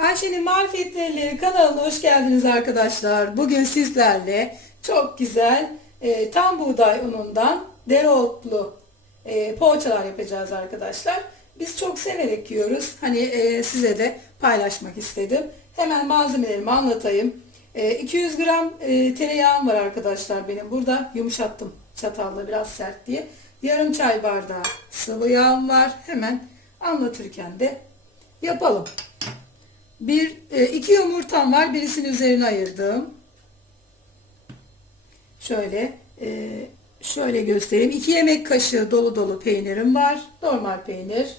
Ayşe'nin Marifetleri kanalına hoş geldiniz arkadaşlar. Bugün sizlerle çok güzel e, tam buğday unundan dereotlu e, poğaçalar yapacağız arkadaşlar. Biz çok severek yiyoruz. Hani e, size de paylaşmak istedim. Hemen malzemelerimi anlatayım. E, 200 gram e, tereyağım var arkadaşlar benim. Burada yumuşattım çatalla biraz sert diye. Yarım çay bardağı sıvı yağım var. Hemen anlatırken de yapalım. Bir, e, iki yumurtam var. Birisini üzerine ayırdım. Şöyle, e, şöyle göstereyim. İki yemek kaşığı dolu dolu peynirim var. Normal peynir.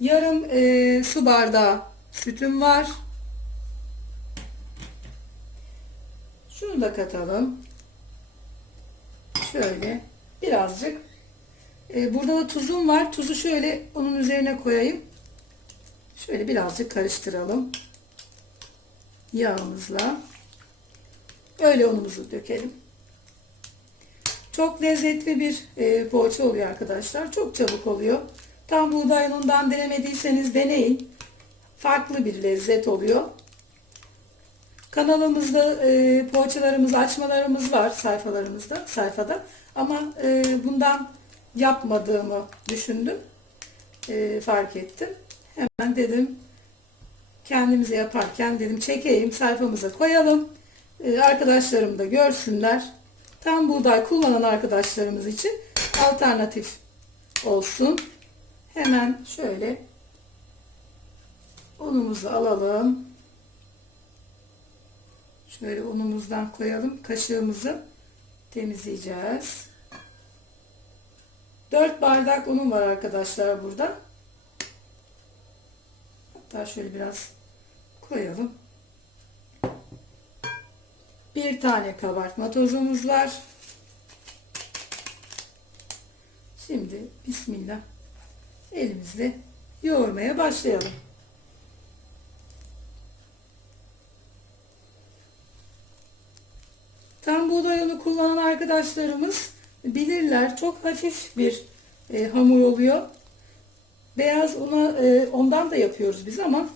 Yarım e, su bardağı sütüm var. Şunu da katalım. Şöyle birazcık. Burada da tuzum var. Tuzu şöyle onun üzerine koyayım. Şöyle birazcık karıştıralım. Yağımızla. Öyle unumuzu dökelim. Çok lezzetli bir e, poğaça oluyor arkadaşlar. Çok çabuk oluyor. Tam buğday unundan denemediyseniz deneyin. Farklı bir lezzet oluyor. Kanalımızda e, poğaçalarımız, açmalarımız var sayfalarımızda, sayfada. Ama e, bundan yapmadığımı düşündüm. E, fark ettim. Hemen dedim kendimize yaparken dedim çekeyim sayfamıza koyalım. Ee, arkadaşlarım da görsünler. Tam buğday kullanan arkadaşlarımız için alternatif olsun. Hemen şöyle unumuzu alalım. Şöyle unumuzdan koyalım. Kaşığımızı temizleyeceğiz. 4 bardak unum var arkadaşlar burada. Hatta şöyle biraz koyalım. Bir tane kabartma tozumuz var. Şimdi bismillah elimizle yoğurmaya başlayalım. Tam buğday unu kullanan arkadaşlarımız bilirler. Çok hafif bir e, hamur oluyor. Beyaz una e, ondan da yapıyoruz biz ama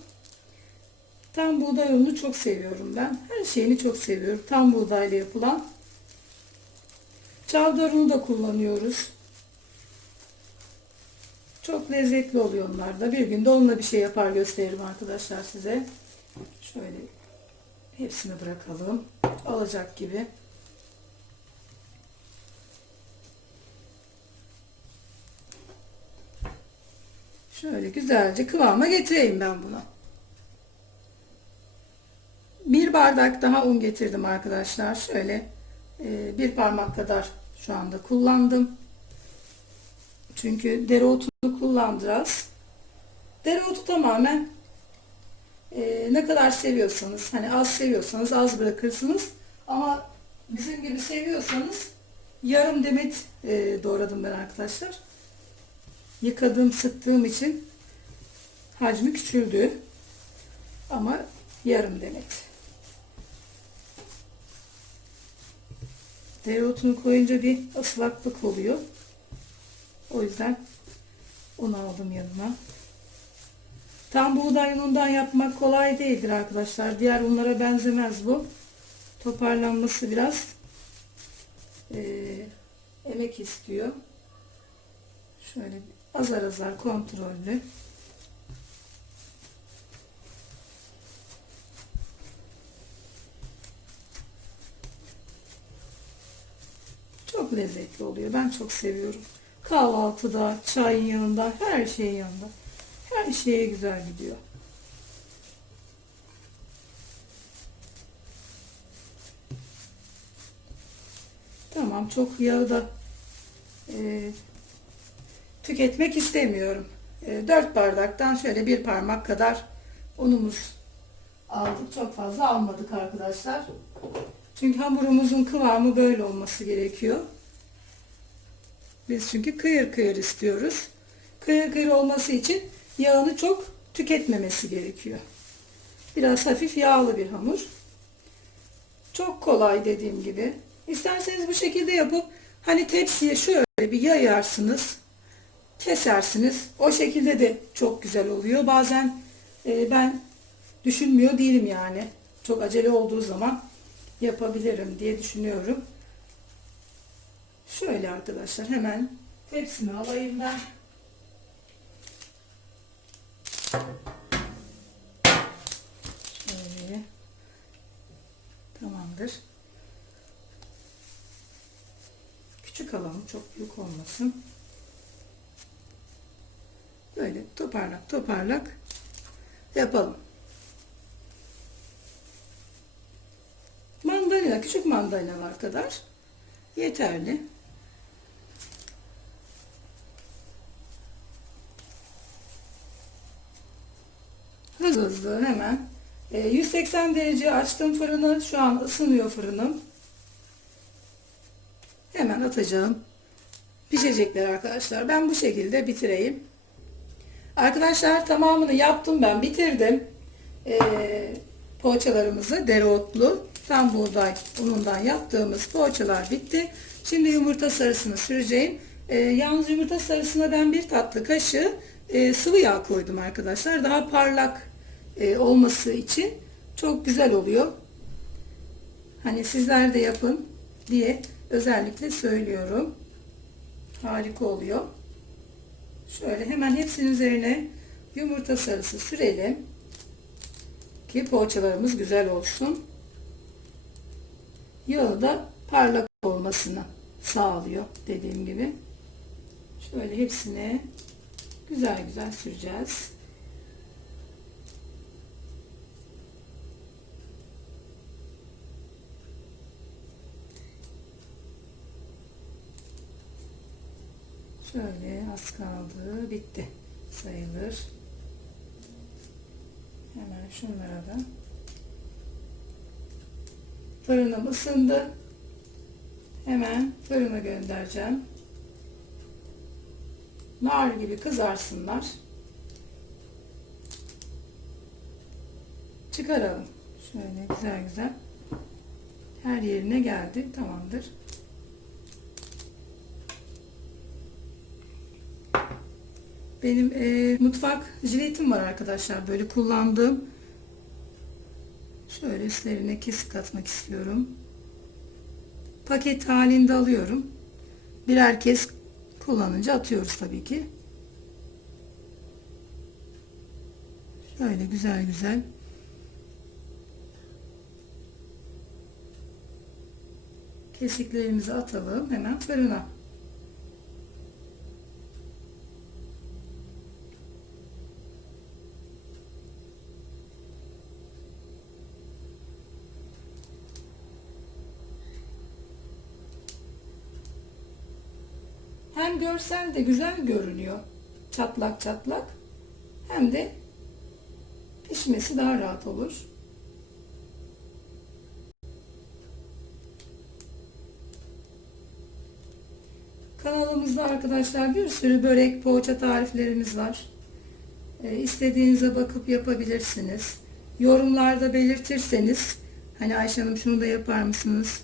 tam buğday ununu çok seviyorum ben. Her şeyini çok seviyorum. Tam buğdayla yapılan. Çavdar unu da kullanıyoruz. Çok lezzetli oluyor onlar da. Bir gün de onunla bir şey yapar gösteririm arkadaşlar size. Şöyle hepsini bırakalım. Alacak gibi. Şöyle güzelce kıvama getireyim ben bunu. Bir bardak daha un getirdim arkadaşlar. Şöyle e, bir parmak kadar şu anda kullandım. Çünkü dereotunu kullanacağız. Dereotu tamamen e, ne kadar seviyorsanız, hani az seviyorsanız az bırakırsınız. Ama bizim gibi seviyorsanız yarım demet e, doğradım ben arkadaşlar yıkadığım, sıktığım için hacmi küçüldü. Ama yarım demet. Dereotunu koyunca bir ıslaklık oluyor. O yüzden onu aldım yanıma. Tam buğday unundan yapmak kolay değildir arkadaşlar. Diğer unlara benzemez bu. Toparlanması biraz e, emek istiyor. Şöyle azar azar kontrollü. Çok lezzetli oluyor. Ben çok seviyorum. Kahvaltıda, çayın yanında, her şeyin yanında. Her şeye güzel gidiyor. Tamam çok yağı da e, tüketmek istemiyorum. 4 e, bardaktan şöyle bir parmak kadar unumuz aldık. Çok fazla almadık arkadaşlar. Çünkü hamurumuzun kıvamı böyle olması gerekiyor. Biz çünkü kıyır kıyır istiyoruz. Kıyır kıyır olması için yağını çok tüketmemesi gerekiyor. Biraz hafif yağlı bir hamur. Çok kolay dediğim gibi. İsterseniz bu şekilde yapıp hani tepsiye şöyle bir yayarsınız kesersiniz. O şekilde de çok güzel oluyor. Bazen e, ben düşünmüyor değilim yani. Çok acele olduğu zaman yapabilirim diye düşünüyorum. Şöyle arkadaşlar hemen hepsini alayım ben. Şöyle. Tamamdır. Küçük alalım. Çok büyük olmasın. Böyle toparlak toparlak yapalım. Mandalina, küçük mandalinalar kadar yeterli. Hızlı hızlı hemen. E, 180 derece açtım fırını. Şu an ısınıyor fırınım. Hemen atacağım. Pişecekler arkadaşlar. Ben bu şekilde bitireyim. Arkadaşlar tamamını yaptım ben. Bitirdim. E, poğaçalarımızı dereotlu tam buğday unundan yaptığımız poğaçalar bitti. Şimdi yumurta sarısını süreceğim. E, yalnız yumurta sarısına ben bir tatlı kaşığı e, sıvı yağ koydum arkadaşlar. Daha parlak e, olması için çok güzel oluyor. Hani sizler de yapın diye özellikle söylüyorum. Harika oluyor. Şöyle hemen hepsinin üzerine yumurta sarısı sürelim. Ki poğaçalarımız güzel olsun. Yağı da parlak olmasını sağlıyor dediğim gibi. Şöyle hepsine güzel güzel süreceğiz. Şöyle az kaldı. Bitti. Sayılır. Hemen şunlara da. Fırınım ısındı. Hemen fırına göndereceğim. Nar gibi kızarsınlar. Çıkaralım. Şöyle güzel güzel. Her yerine geldi. Tamamdır. Benim e, mutfak jiletim var arkadaşlar. Böyle kullandığım. Şöyle üstlerine kesik atmak istiyorum. Paket halinde alıyorum. Birer kez kullanınca atıyoruz tabii ki. Şöyle güzel güzel. Kesiklerimizi atalım hemen fırına. Hem görsel de güzel görünüyor. Çatlak çatlak. Hem de pişmesi daha rahat olur. Kanalımızda arkadaşlar bir sürü börek, poğaça tariflerimiz var. Ee, istediğinize bakıp yapabilirsiniz. Yorumlarda belirtirseniz hani Ayşe Hanım şunu da yapar mısınız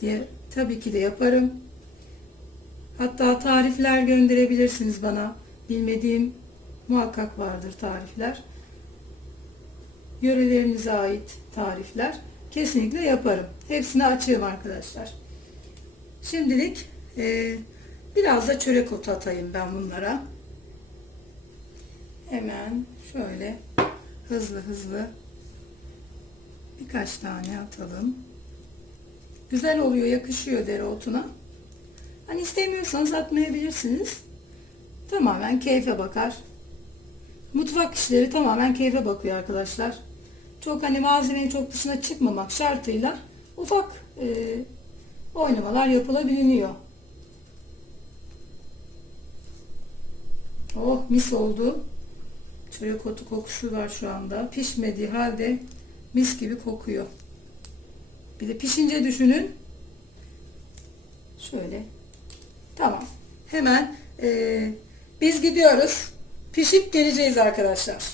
diye tabii ki de yaparım. Hatta tarifler gönderebilirsiniz bana. Bilmediğim muhakkak vardır tarifler. Yörelerinize ait tarifler. Kesinlikle yaparım. Hepsini açığım arkadaşlar. Şimdilik e, biraz da çörek otu atayım ben bunlara. Hemen şöyle hızlı hızlı birkaç tane atalım. Güzel oluyor, yakışıyor dereotuna. Hani istemiyorsanız atmayabilirsiniz. Tamamen keyfe bakar. Mutfak işleri tamamen keyfe bakıyor arkadaşlar. Çok hani malzemenin çok dışına çıkmamak şartıyla ufak e, oynamalar yapılabiliyor. Oh mis oldu. Çörek otu kokusu var şu anda. Pişmediği halde mis gibi kokuyor. Bir de pişince düşünün. Şöyle Tamam. Hemen e, biz gidiyoruz. Pişip geleceğiz arkadaşlar.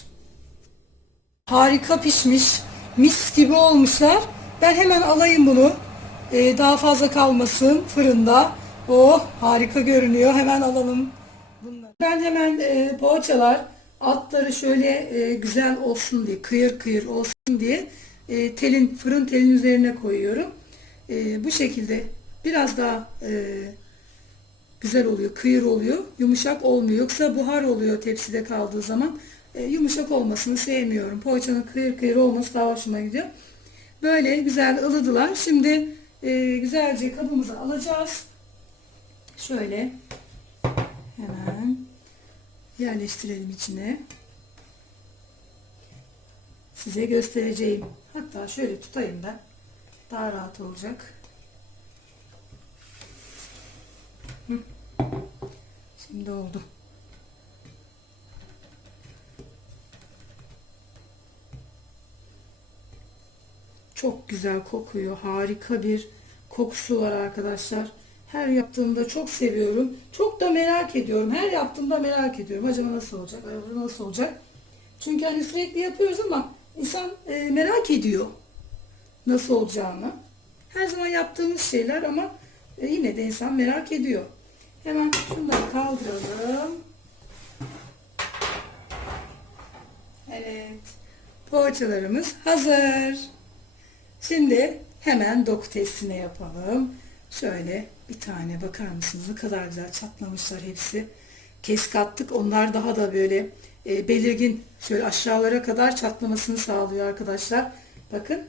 Harika pişmiş. Mis gibi olmuşlar. Ben hemen alayım bunu. E, daha fazla kalmasın fırında. Oh harika görünüyor. Hemen alalım bunları. Ben hemen e, poğaçalar altları şöyle e, güzel olsun diye, kıyır kıyır olsun diye e, telin, fırın telin üzerine koyuyorum. E, bu şekilde biraz daha e, güzel oluyor, kıyır oluyor, yumuşak olmuyor. Yoksa buhar oluyor tepside kaldığı zaman. E, yumuşak olmasını sevmiyorum. Poğaçanın kıyır kıyır olması daha hoşuma gidiyor. Böyle güzel ılıdılar. Şimdi e, güzelce kabımıza alacağız. Şöyle hemen yerleştirelim içine. Size göstereceğim. Hatta şöyle tutayım ben. Daha rahat olacak. Şimdi oldu. Çok güzel kokuyor. Harika bir kokusu var arkadaşlar. Her yaptığımda çok seviyorum. Çok da merak ediyorum. Her yaptığımda merak ediyorum. Acaba nasıl olacak? Acaba nasıl olacak? Çünkü hani sürekli yapıyoruz ama insan e, merak ediyor nasıl olacağını. Her zaman yaptığımız şeyler ama e, yine de insan merak ediyor. Hemen şunları kaldıralım. Evet. Poğaçalarımız hazır. Şimdi hemen doku testine yapalım. Şöyle bir tane bakar mısınız? Ne kadar güzel çatlamışlar hepsi. Kes kattık. Onlar daha da böyle e, belirgin şöyle aşağılara kadar çatlamasını sağlıyor arkadaşlar. Bakın.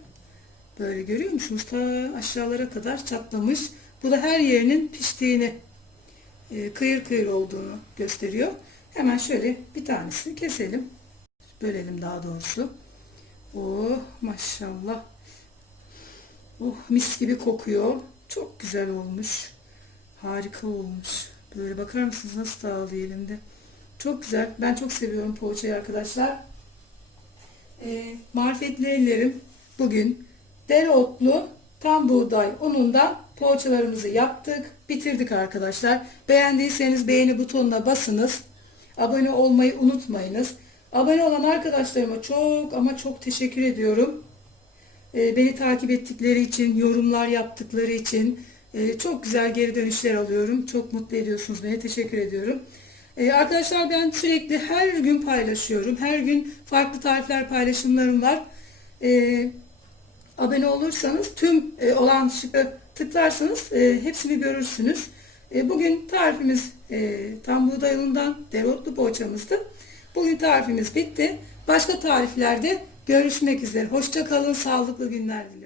Böyle görüyor musunuz? Ta aşağılara kadar çatlamış. Bu da her yerinin piştiğini kıyır kıyır olduğunu gösteriyor. Hemen şöyle bir tanesini keselim. Bölelim daha doğrusu. Oh maşallah. Oh mis gibi kokuyor. Çok güzel olmuş. Harika olmuş. Böyle bakar mısınız nasıl dağılıyor elimde. Çok güzel. Ben çok seviyorum poğaçayı arkadaşlar. E, marifetli ellerim bugün dereotlu tam buğday unundan poğaçalarımızı yaptık. Bitirdik arkadaşlar. Beğendiyseniz beğeni butonuna basınız. Abone olmayı unutmayınız. Abone olan arkadaşlarıma çok ama çok teşekkür ediyorum. Ee, beni takip ettikleri için, yorumlar yaptıkları için e, çok güzel geri dönüşler alıyorum. Çok mutlu ediyorsunuz beni. Teşekkür ediyorum. Ee, arkadaşlar ben sürekli her gün paylaşıyorum. Her gün farklı tarifler paylaşımlarım var. Ee, abone olursanız tüm e, olan şıkkı tıklarsanız e, hepsini görürsünüz. E, bugün tarifimiz e, tam buğday unundan dereotlu poğaçamızdı. Bugün tarifimiz bitti. Başka tariflerde görüşmek üzere. Hoşça kalın, sağlıklı günler diliyorum.